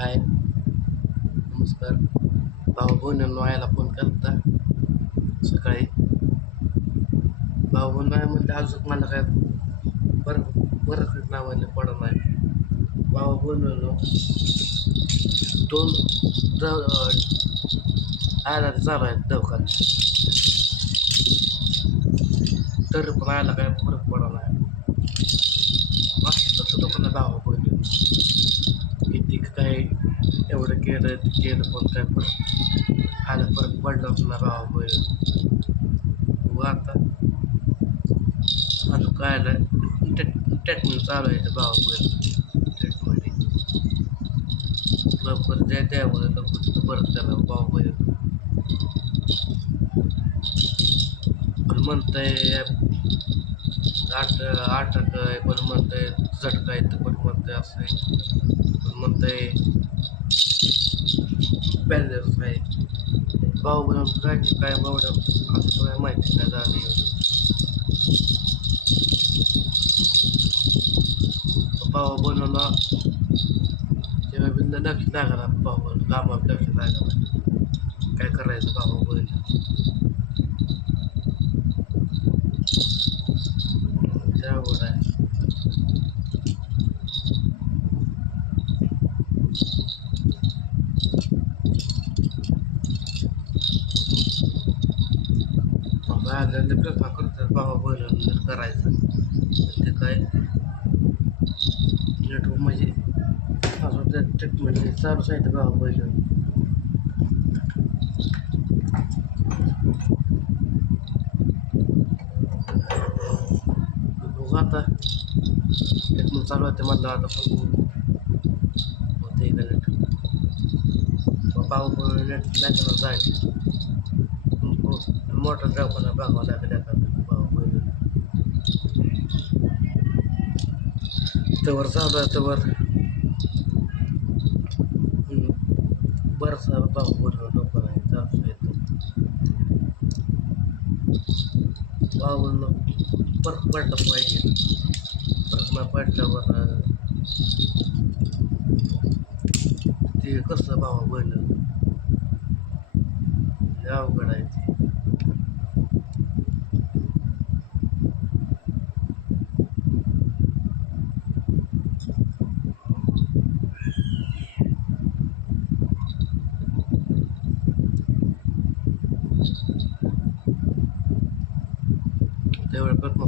हाय। नमस्कार. भाऊ नोयाला फोन करता सकाळी. भाऊ बहिण म्हणलं अजून मला काय बरं बरं नावाने पडत नाही भाऊ बहिणींनो दोन द आयला चालू आहेत दवाखान्यात. तर पण आयला काय फरक पडला नाही असं तसं तो पण बहिणी किती काय एवढं केलं केलं पण काय पण. आला फरक पडलं ना राव बहिणी व आता. आता काय आलं ट्रीटमेंट चालू आहे ते भावा बहिणी ट्रीटमेंट लवकर द्या द्यावं लवकर बरं त्याला भावा बहिणी पण म्हणतंय आठ आठ आहे पण म्हणतंय झटका येतं पण म्हणतंय असं आहे पण म्हणतंय बॅलन्स आहे भाऊ बनवून काय काय बावडं असं काय माहिती काय झाली भाऊ बनवला तेव्हा बिंद लक्ष लागला भाऊ कामावर लक्ष लागला काय करायचं भाऊ बहिणी त्यावर आहे बाहेरले प्रथा करतात बाबा बहिणी करायचं. ते काय? नेटवर्क म्हणजे अजून त्या ट्रीटमेंट म्हणजे चालूच आहे ते बाबा बहिणी बघू आता. ट्रीटमेंट चालू आहे ते म्हणलं आता बघू. होते नेट नीट? भाऊ बहिणी नेट नाही जायचं मोठा दवाखाना बघावा लागेल आता भाऊ बहिणी तवर चालू आहे तवर. बरसा भाऊ बहिणी लोक आहे चालू आहे भाऊ परत पडलं पाहिजे. परत मग पडल्यावर ते कसं भावा बहिणी अवघड आहे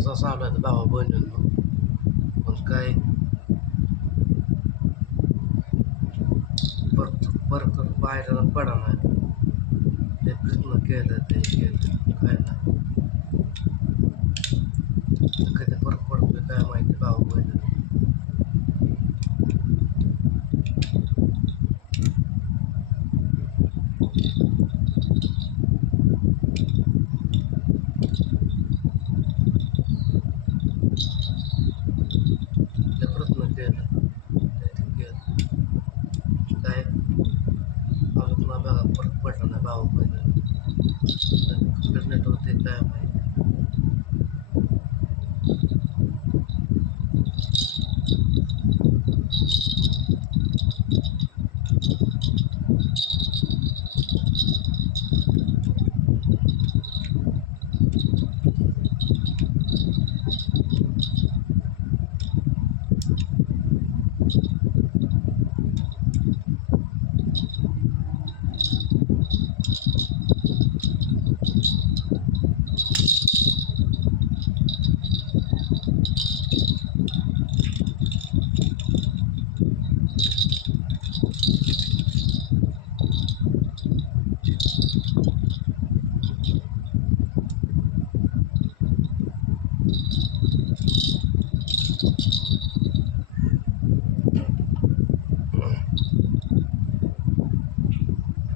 ते तेवढ्या प्रश्न चालू आहेत भावा बहिणींनो पण काय परत परत बाहेर पडा नाही ते प्रश्न केलं ते केलं काय नाही कधी फरक पडतोय काय माहिती भाऊ बहिणी ते प्रश्न केलं ते केलं काय अजून मला बघा फरक पडला नाही भाऊ बहिणी करण्यात होते काय माहिती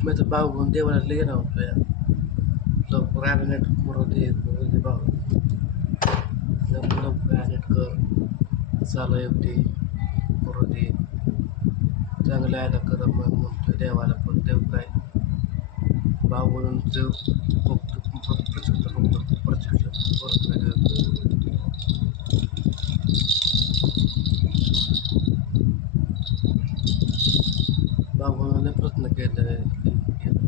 मी तर भाऊ घेऊन देवाला लई राहतो या लवकर ॲडनेट करू दे करू दे भाऊ लवकर लवकर ॲडनेट कर चालू एवढी करू दे। चांगलं यायला कर मग म्हणतोय देवाला पण देव काय? भाऊ म्हणून देव बघतो प्रचंड बघतो प्रचंड करतोय देव बाबाने प्रयत्न केले केलं.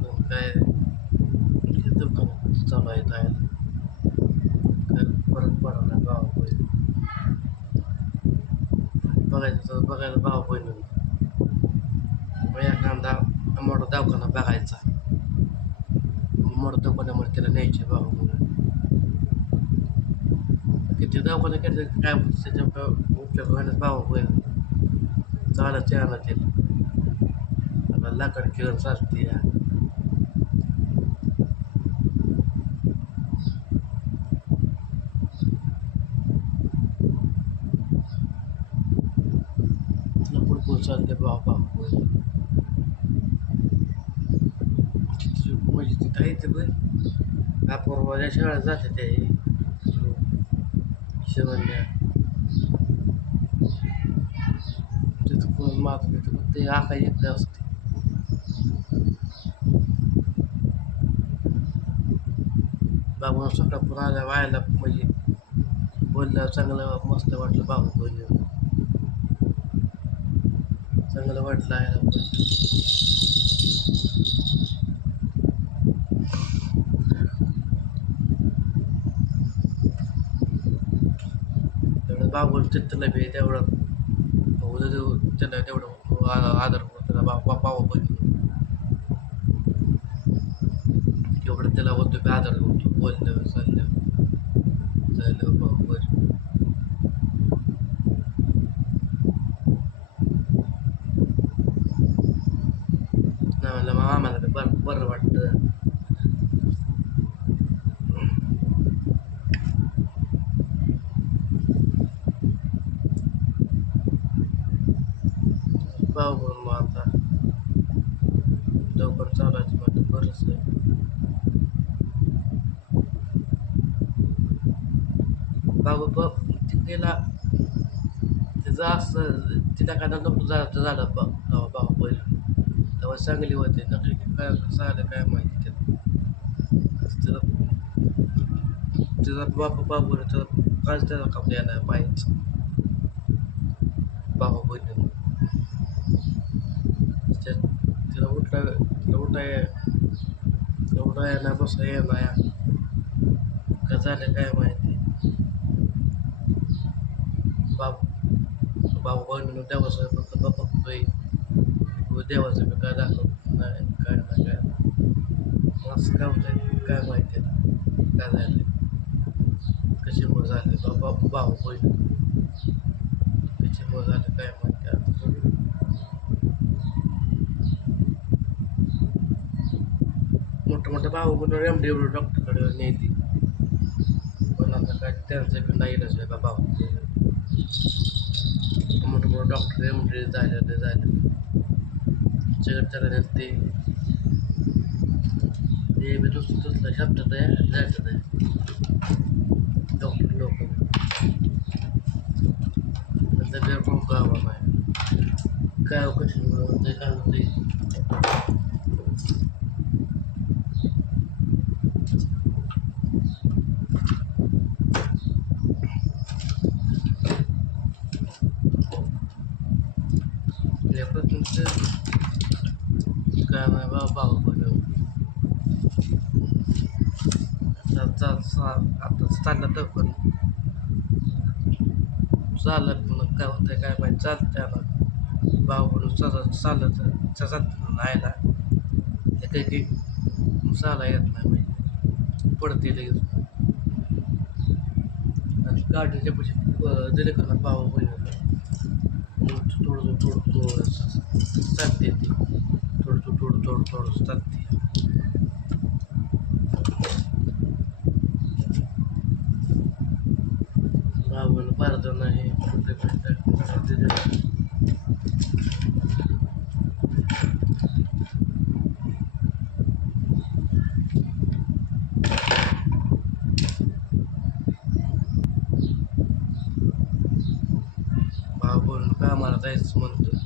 पण काय हे दुकान चालू आहे जायला काय फरक पडला नाही भावा बहीण बघायचं तर बघायला भावा बहीण मग एखादा मोठा दवाखाना बघायचा. मोठं दवाखान्यामध्ये त्याला न्यायचे भावा म्हणून. किती दवाखाने केलं काय त्याच्या उपयोग होण्यास भावा बहीण चालत यायला त्याला आता लाकड घेऊन चालते या बाबा. पुढे चालते म्हणजे तिथं आहे ते पण. अपूर्वाच्या शाळा जाते ते शिवण्या तिथं कोण मात तिथं पण ते आकाश एकटे असते. बाबा सगळं पण आल्या व्हायला म्हणजे बोललं चांगलं मस्त वाटलं बाबू बोलले चांगलं वाटलं आहे पण तेवढं बाबूल चित्तला बी तेवढं उद्या त्याला तेवढं आ- आदर करतो त्याला बा बा- बाबा बहिणी तेवढं त्याला होतो बी आदर करतो बोललं चाललं चाललं बाबा बहिणी नाही म्हणलं मग आम्हाला बी बरं बरं वाटतं भाऊ म्हणून मग आता लवकर चालायचं मग बरंच आहे बाबा बा तिला तिचं असं तिला काय नको झालं झालं बा तेव्हा भाऊ पहिलं तेव्हा चांगली होते नकली काय कसं आलं काय माहिती त्याला तिला तिचा बाप बाबू तर काच त्याला काम द्यायला पाहिजे भाऊ बहिणी त्या तिला उठला तिला उठा तिला उठा येणार बसा येणार का झालं काय माहिती? बाप बाबू बहिणीनं देवाचं फक्त बघतोय देवाचं मी काय दाखवत नाही काय नाही काय असं काय होतं काय माहिती काय झालं कशामुळे झालं बाबा भाऊ बहीण कशामुळे झालं काय माहिती आता मोठं मोठं भाऊ म्हणून एम डी डॉक्टरकडे नेली पण आता काय त्यांचं बी नाही आहे बाबा मोठं मोठं डॉक्टर एम डी झालं ते झालं सगळं त्याला नेते ते बी दुसरं दुसरं शब्दात आहे जायचं आहे डॉक्टर लोक त्यांचं बी पण गावा नाही काय कशी ते काय होते लेकरं तुमचं काय नाही बाबा भाऊ बनव आता आता चाललं तर पण. चालत मग काय होतं काय माहिती चालतं त्याला भाऊ चालत चालत चालत राहायला ते काही चाला येत नाही माहिती पडते लगेच. आणि गाडीच्या पैसे दिले का भाऊ बहिणीला? मग थोडं थोडं थोडं चालते ती. थोडं थोडं थोडं थोडं थोडं चालते. भावाला आहे नाही भाव बोलून कामाला जायचं म्हणतो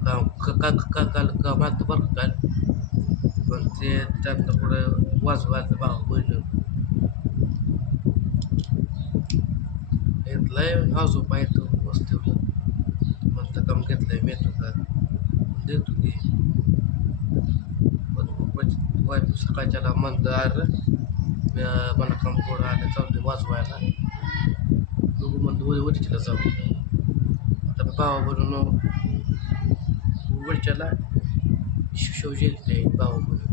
का का का काल कामात आलं बरं काल पण ते त्यातलं पुढं वाजवायचं भाऊ बोलून लय आजोबा येतो वस्तीवलं म्हटलं काम घेतलंय मी तुझा. का देतो की. पण वाईफ सकाळच्याला म्हणलं मला काम कोण आलं चालू वाजवायला. दोघं म्हणतो वडी वडीच्याला जाऊ. आता भावा बनून वडच्याला शिव जयंती आहे भावा बनून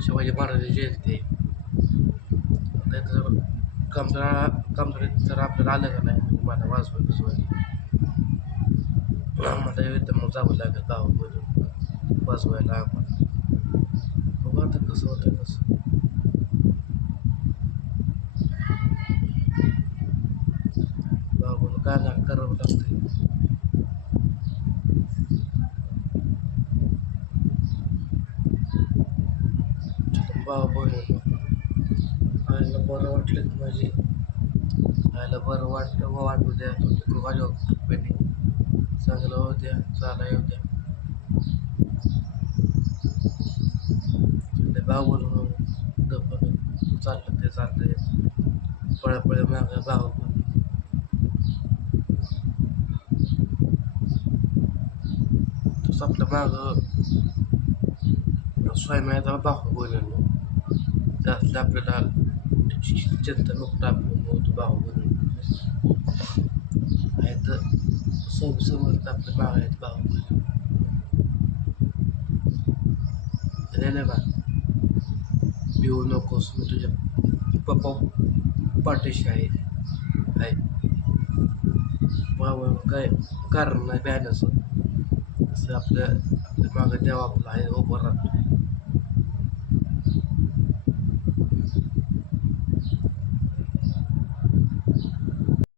शिवाजी महाराज जयंती आहे काम जर काम जर आपल्याला आलं का नाही? म्हणजे मला वाजवा बिजवायला मला येतं मग जावं लागेल भावा बनून वाजवायला आम्हाला. बघू आता कसं होतं कसं बाबून काय लाग करावं लागतं बाबा बोलून आईला बरं वाटलं की माझी. आईला बरं वाटलं. व वाटू द्या तुमच्या माझ्या कृपेने चांगलं होऊ द्या. चाला येऊ द्या. ते भाऊ बोलून चाललं ते चालतंय. पळ्या मागं भाऊ बोलून तसं आपलं मागं. स्वयं भाऊ बनवलो त्यातलं आपल्याला चिंता नको टाकून होतो भाऊ बनवलो आहे तर सम समोर आपलं भाव आहेत भाऊ बनवलो नाही बा भिवू नकोस मी तुझ्या पप्पा पाठीशी आहे आहे बाबा काय कारण नाही बॅनच असं आपल्या आपल्या मागं देवा आपला आहे उभं राहतो